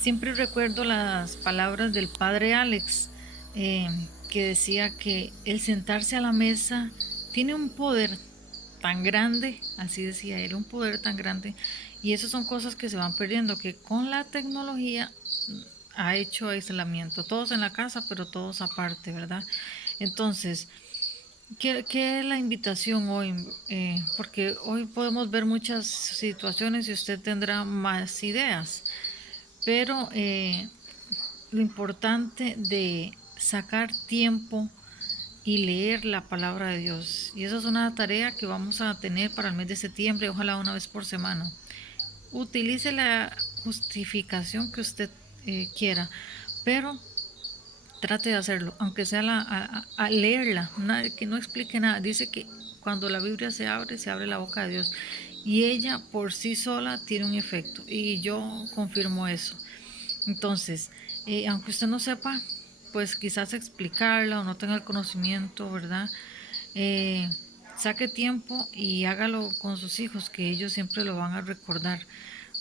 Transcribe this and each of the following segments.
Siempre recuerdo las palabras del padre Alex, eh, que decía que el sentarse a la mesa tiene un poder tan grande, así decía él, un poder tan grande, y eso son cosas que se van perdiendo, que con la tecnología ha hecho aislamiento, todos en la casa, pero todos aparte, ¿verdad? Entonces, ¿qué es la invitación hoy? Porque hoy podemos ver muchas situaciones y usted tendrá más ideas, pero lo importante de sacar tiempo y leer la palabra de Dios. Y esa es una tarea que vamos a tener para el mes de septiembre, ojalá una vez por semana. Utilice la justificación que usted quiera, pero trate de hacerlo, aunque sea a leerla, que no explique nada. Dice que cuando la Biblia se abre la boca de Dios. Y ella por sí sola tiene un efecto. Y yo confirmo eso. Entonces, aunque usted no sepa, pues quizás explicarla o no tenga el conocimiento, ¿verdad? Eh, Saque tiempo y hágalo con sus hijos, que ellos siempre lo van a recordar,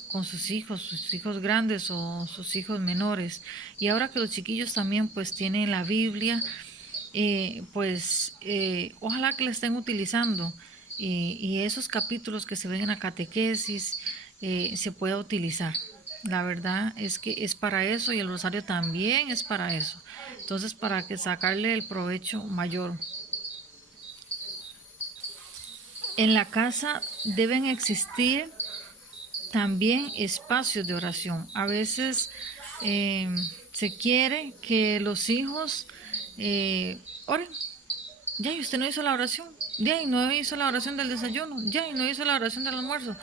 con sus hijos grandes o sus hijos menores. Y ahora que los chiquillos también pues tienen la Biblia, ojalá que la estén utilizando y esos capítulos que se ven en la catequesis se pueda utilizar. La verdad es que es para eso y el rosario también es para eso. Entonces, para que sacarle el provecho mayor. En la casa deben existir también espacios de oración. A veces eh, se quiere que los hijos oren. Ya, y usted no hizo la oración. Ya, y no hizo la oración del desayuno. Ya, y no hizo la oración del almuerzo.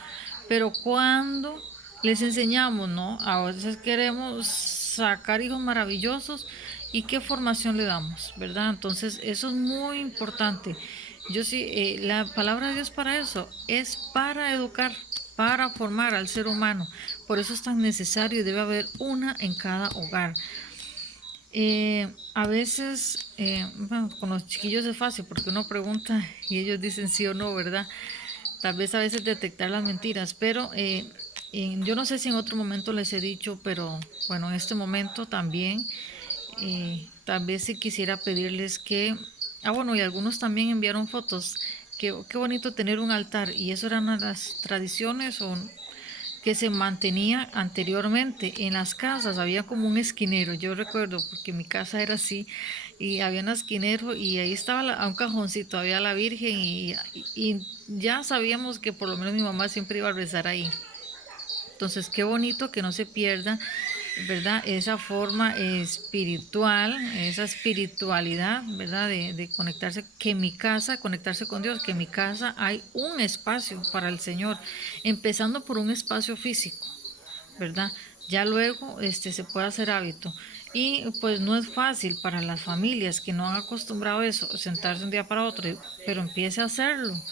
Pero cuando les enseñamos, ¿no? A veces queremos sacar hijos maravillosos y qué formación le damos, ¿verdad? Entonces, eso es muy importante. Yo sí, la palabra de Dios para eso, es para educar, para formar al ser humano. Por eso es tan necesario y debe haber una en cada hogar. A veces, bueno, con los chiquillos es fácil porque uno pregunta y ellos dicen sí o no, ¿verdad? Tal vez a veces detectar las mentiras, pero yo no sé si en otro momento les he dicho, pero bueno, en este momento también, tal vez si quisiera pedirles que, bueno, y algunos también enviaron fotos, que qué bonito tener un altar, y eso eran las tradiciones o que se mantenía anteriormente en las casas. Había como un esquinero, yo recuerdo, porque mi casa era así, y había un esquinero y ahí estaba a un cajoncito, había la Virgen y ya sabíamos que por lo menos mi mamá siempre iba a rezar ahí. Entonces, qué bonito que no se pierda, ¿verdad? Esa forma espiritual, esa espiritualidad, ¿verdad? De conectarse, que en mi casa, conectarse con Dios, que en mi casa hay un espacio para el Señor, empezando por un espacio físico, ¿verdad? Ya luego se puede hacer hábito. Y pues no es fácil para las familias que no han acostumbrado a eso, sentarse un día para otro, pero empiece a hacerlo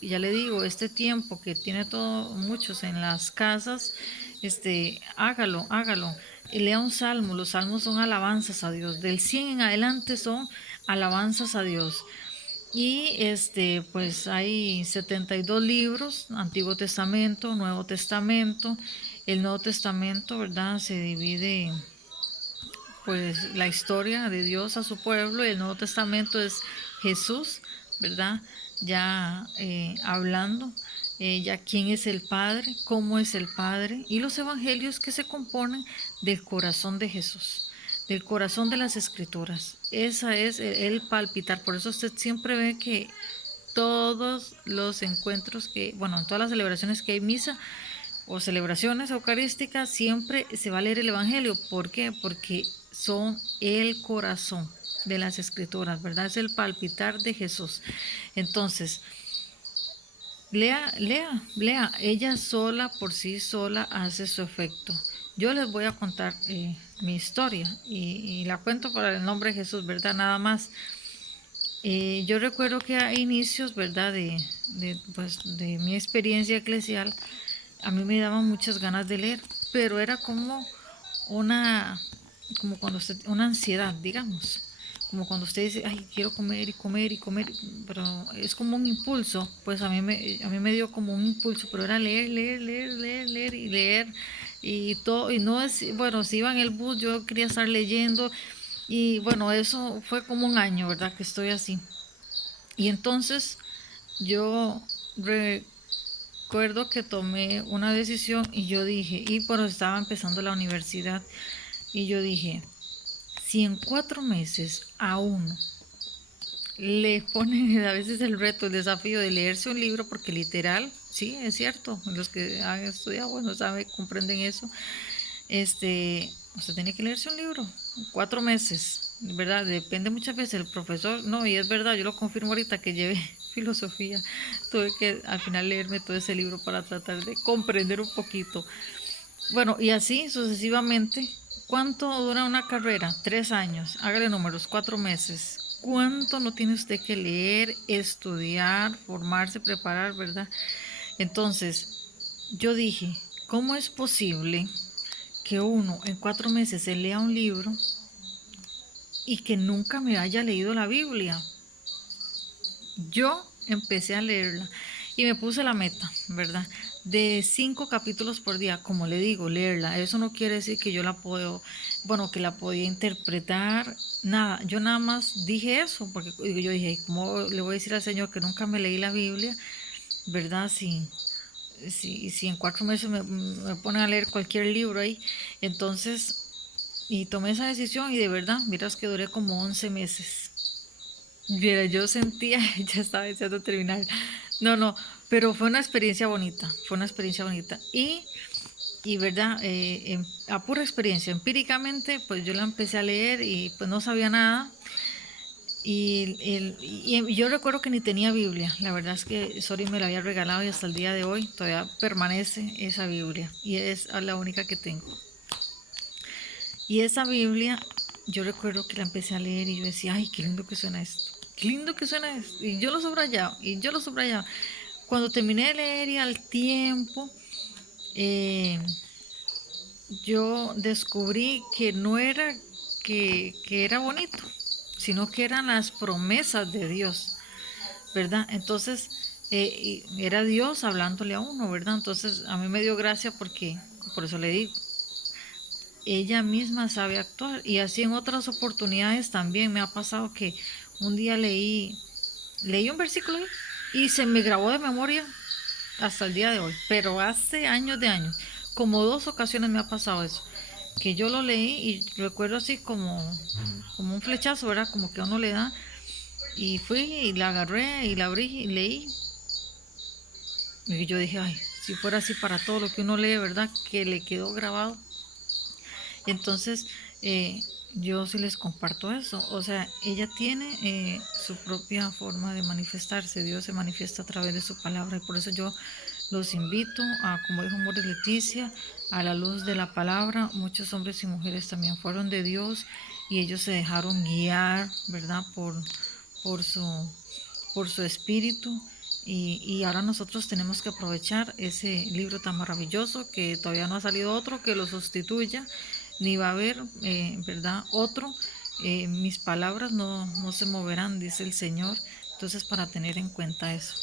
y ya le digo, este tiempo que tiene todos muchos en las casas, hágalo. Y lea un salmo, los salmos son alabanzas a Dios, del 100 en adelante son alabanzas a Dios. Y pues hay 72 libros, Antiguo Testamento, Nuevo Testamento. El Nuevo Testamento, ¿verdad? Se divide pues la historia de Dios a su pueblo, y el Nuevo Testamento es Jesús, ¿verdad? Ya hablando, ya quién es el Padre, cómo es el Padre, y los evangelios que se componen del corazón de Jesús, del corazón de las Escrituras. Esa es el palpitar, por eso usted siempre ve que todos los encuentros que, bueno, en todas las celebraciones que hay misa o celebraciones eucarísticas, siempre se va a leer el Evangelio. ¿Por qué? Porque son el corazón de las escrituras, ¿verdad? Es el palpitar de Jesús. Entonces, lea. Ella sola, por sí sola, hace su efecto. Yo les voy a contar mi historia y la cuento por el nombre de Jesús, ¿verdad? Nada más. Yo recuerdo que a inicios, ¿verdad? De mi experiencia eclesial, a mí me daban muchas ganas de leer, pero era como una, como cuando usted, una ansiedad, digamos, como cuando usted dice, ay, quiero comer y comer y comer, pero es como un impulso, pues a mí me dio como un impulso, pero era leer y leer, y todo, y no es, bueno, si iba en el bus, yo quería estar leyendo, y bueno, eso fue como un año, ¿verdad? Que estoy así. Y entonces yo recuerdo que tomé una decisión y yo dije, y pero estaba empezando la universidad, y yo dije, si en 4 meses a uno le ponen a veces el reto, el desafío de leerse un libro, porque literal, sí, es cierto, los que han estudiado, bueno, saben, comprenden eso, usted tiene que leerse un libro, 4 meses, ¿verdad? Depende muchas veces el profesor, no, y es verdad, yo lo confirmo ahorita que llevé filosofía, tuve que al final leerme todo ese libro para tratar de comprender un poquito. Bueno, y así sucesivamente. ¿Cuánto dura una carrera? 3 años. Hágale números, 4 meses. ¿Cuánto no tiene usted que leer, estudiar, formarse, preparar, verdad? Entonces, yo dije, ¿cómo es posible que uno en 4 meses se lea un libro y que nunca me haya leído la Biblia? Yo empecé a leerla y me puse la meta, ¿verdad? De 5 capítulos por día, como le digo, leerla. Eso no quiere decir que yo la puedo, bueno, que la podía interpretar, nada. Yo nada más dije eso, porque yo dije, ¿cómo le voy a decir al Señor que nunca me leí la Biblia, ¿verdad? Si en 4 meses me ponen a leer cualquier libro ahí. Entonces, y tomé esa decisión y de verdad, miras que duré como 11 meses. Mira, yo sentía, ya estaba deseando terminar. No, no, pero fue una experiencia bonita, fue una experiencia bonita. Y verdad, a pura experiencia, empíricamente, pues yo la empecé a leer y pues no sabía nada. Y yo recuerdo que ni tenía Biblia. La verdad es que Sori me la había regalado y hasta el día de hoy todavía permanece esa Biblia. Y es la única que tengo. Y esa Biblia, yo recuerdo que la empecé a leer y yo decía, ay, qué lindo que suena esto. Qué lindo que suena esto. Y yo lo subrayaba, y yo lo subrayaba. Cuando terminé de leer y al tiempo, eh, yo descubrí que no era que era bonito, sino que eran las promesas de Dios, ¿verdad? Entonces, era Dios hablándole a uno, ¿verdad? Entonces, a mí me dio gracia porque, por eso le digo, ella misma sabe actuar. Y así en otras oportunidades también me ha pasado que un día leí un versículo y se me grabó de memoria hasta el día de hoy, pero hace años de años, como 2 ocasiones me ha pasado eso, que yo lo leí y recuerdo así como un flechazo, ¿verdad? Como que a uno le da, y fui y la agarré y la abrí y leí, y yo dije, ay, si fuera así para todo lo que uno lee, ¿verdad? Que le quedó grabado. Entonces, yo sí les comparto eso. O sea, ella tiene su propia forma de manifestarse. Dios se manifiesta a través de su palabra. Y por eso yo los invito a, como dijo More Leticia, a la luz de la palabra. Muchos hombres y mujeres también fueron de Dios y ellos se dejaron guiar, ¿verdad? Por su espíritu. Y ahora nosotros tenemos que aprovechar ese libro tan maravilloso, que todavía no ha salido otro que lo sustituya, ni va a haber, ¿verdad? Otro. Mis palabras no se moverán, dice el Señor. Entonces, para tener en cuenta eso.